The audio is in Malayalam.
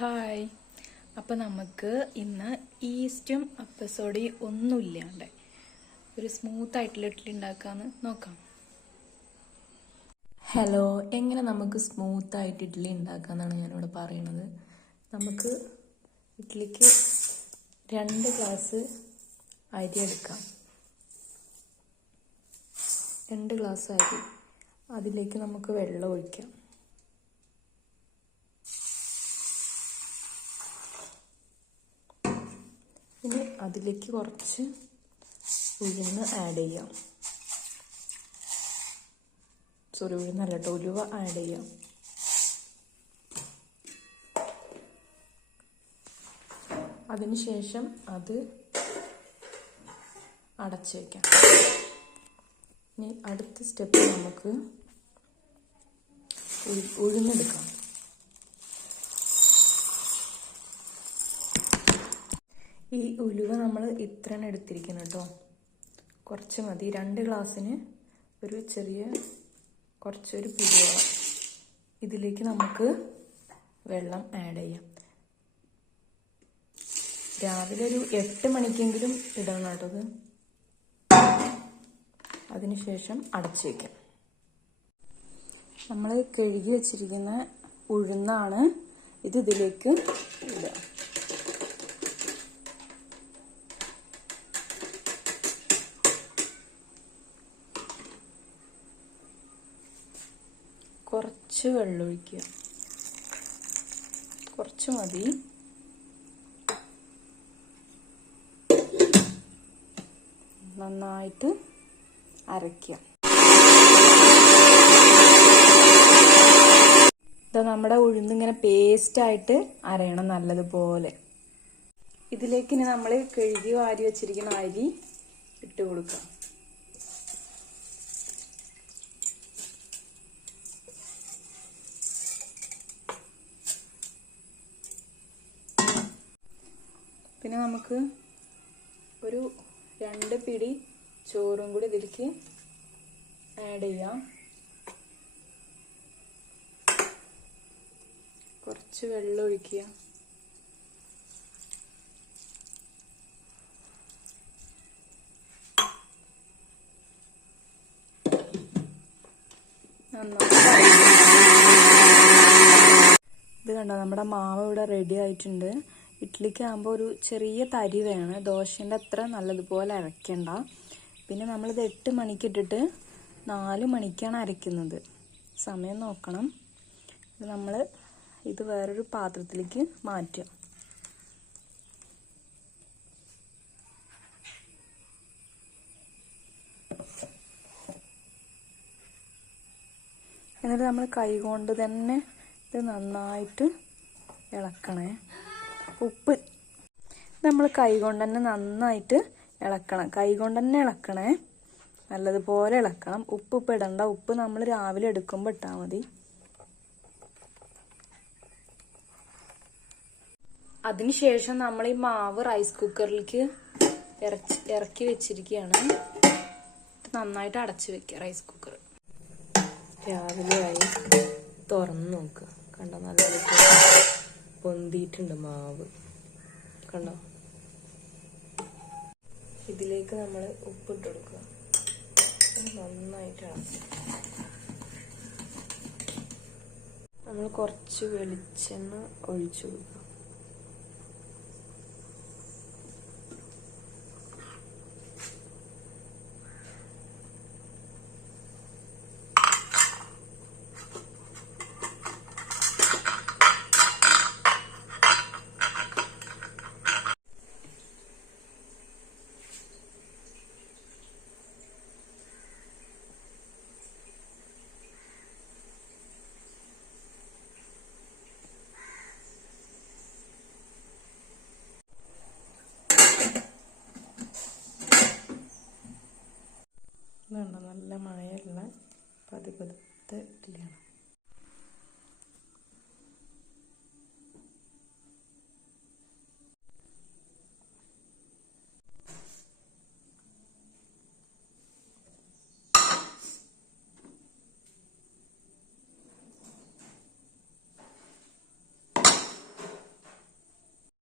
ഹായ് അപ്പം നമുക്ക് ഇന്ന് ഈസ്റ്റും അപ്പസോഡയും ഒന്നുമില്ലാണ്ട് ഒരു സ്മൂത്ത് ആയിട്ടുള്ള ഇഡ്ഡലി ഉണ്ടാക്കാമെന്ന് നോക്കാം. ഹലോ എങ്ങനെ നമുക്ക് സ്മൂത്ത് ആയിട്ട് ഇഡ്ഡലി ഉണ്ടാക്കാമെന്നാണ് ഞാനിവിടെ പറയുന്നത്. നമുക്ക് ഇഡ്ഡലിക്ക് രണ്ട് ഗ്ലാസ് അരി എടുക്കാം. രണ്ട് ഗ്ലാസ് അരി. അതിലേക്ക് നമുക്ക് വെള്ളം ഒഴിക്കാം ഇനി അതിലേക്ക് കുറച്ച് ഉഴുന്ന് ആഡ് ചെയ്യാം. സോറി ഉഴുന്നല്ല കേട്ടോ ഉലുവ ആഡ് ചെയ്യാം. അതിനുശേഷം അത് അടച്ചു വയ്ക്കാം ഇനി അടുത്ത സ്റ്റെപ്പ് നമുക്ക് ഉഴു- ഉഴുന്നെടുക്കാം. ഈ ഉലുവ നമ്മൾ ഇത്രയാണ് എടുത്തിരിക്കുന്നത് കേട്ടോ കുറച്ച് മതി. രണ്ട് ഗ്ലാസ്സിന് ഒരു ചെറിയ കുറച്ചൊരു പുതിയ ഇതിലേക്ക് നമുക്ക് വെള്ളം ആഡ് ചെയ്യാം. രാവിലെ ഒരു എട്ട് മണിക്കെങ്കിലും ഇടണം കേട്ടോ അതിനുശേഷം അടച്ചു വയ്ക്കാം നമ്മൾ കഴുകി വെച്ചിരിക്കുന്ന ഉഴുന്നാണ് ഇത് ഇതിലേക്ക് ഇടുക. കുറച്ച് വെള്ളം ഒഴിക്കുക. കുറച്ച് മതി. നന്നായിട്ട് അരയ്ക്കുക ഇതാ നമ്മുടെ ഉഴുന്നിങ്ങനെ പേസ്റ്റായിട്ട് അരയണം നല്ലതുപോലെ. ഇതിലേക്ക് ഇനി നമ്മൾ കഴുകി വാരി വെച്ചിരിക്കുന്ന അരി ഇട്ട് കൊടുക്കാം. പിന്നെ നമുക്ക് ഒരു രണ്ട് പിടി ചോറും കൂടി ഇതിലേക്ക് ആഡ് ചെയ്യാം. കുറച്ച് വെള്ളം ഒഴിക്കുക. ഇത് കണ്ടോ നമ്മുടെ മാവ് ഇവിടെ റെഡി ആയിട്ടുണ്ട്. ഇഡ്ഡലിക്ക് ആകുമ്പോൾ ഒരു ചെറിയ തരി വേണം. ദോശന്റെ അത്ര നല്ലതുപോലെ അരയ്ക്കണ്ട പിന്നെ നമ്മളിത് എട്ട് മണിക്കിട്ടിട്ട് നാല് മണിക്കാണ് അരയ്ക്കുന്നത് സമയം നോക്കണം. നമ്മൾ ഇത് വേറൊരു പാത്രത്തിലേക്ക് മാറ്റുക. എന്നിട്ട് നമ്മൾ കൈകൊണ്ട് തന്നെ ഇത് നന്നായിട്ട് ഇളക്കണേ. ഉപ്പ്. നമ്മൾ കൈ കൊണ്ട് തന്നെ നന്നായിട്ട് ഇളക്കണം കൈ കൊണ്ട് തന്നെ ഇളക്കണേ നല്ലതുപോലെ ഇളക്കണം ഉപ്പ് ഇപ്പം ഇടണ്ട. ഉപ്പ് നമ്മൾ രാവിലെ എടുക്കുമ്പോൾ ഇട്ടാൽ മതി. അതിനുശേഷം നമ്മൾ ഈ മാവ് റൈസ് കുക്കറിലേക്ക് ഇറച്ചി ഇറക്കി വെച്ചിരിക്കുകയാണ് നന്നായിട്ട് അടച്ചു വെക്കുക റൈസ് കുക്കർ രാവിലെ ആയി. തുറന്ന് നോക്കുക കണ്ടോ? നല്ല പൊന്തിയിട്ടുണ്ട് മാവ്. കണ്ടോ? ഇതിലേക്ക് നമ്മൾ ഉപ്പിട്ട് കൊടുക്കുക. നന്നായിട്ടാണ് നമ്മൾ കുറച്ച് വെളിച്ചെണ്ണ ഒഴിച്ചു കൊടുക്കുക. പതുപതുത്ത ഇഡ്ഡലിയാണ്